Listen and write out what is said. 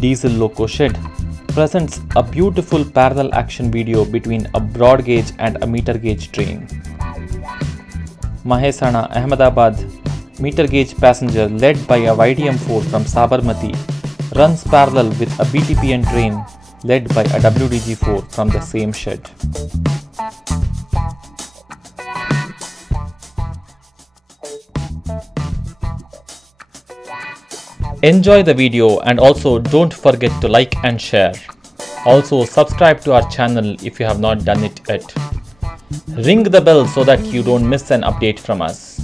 Diesel Loco shed presents a beautiful parallel action video between a broad gauge and a meter gauge train. Mahesana, Ahmedabad meter gauge passenger led by a YDM4 from SABARMATI runs parallel with a BTPN train led by a WDG4 from the same shed. Enjoy the video and also don't forget to like and share. Also subscribe to our channel if you have not done it yet. Ring the bell so that you don't miss an update from us.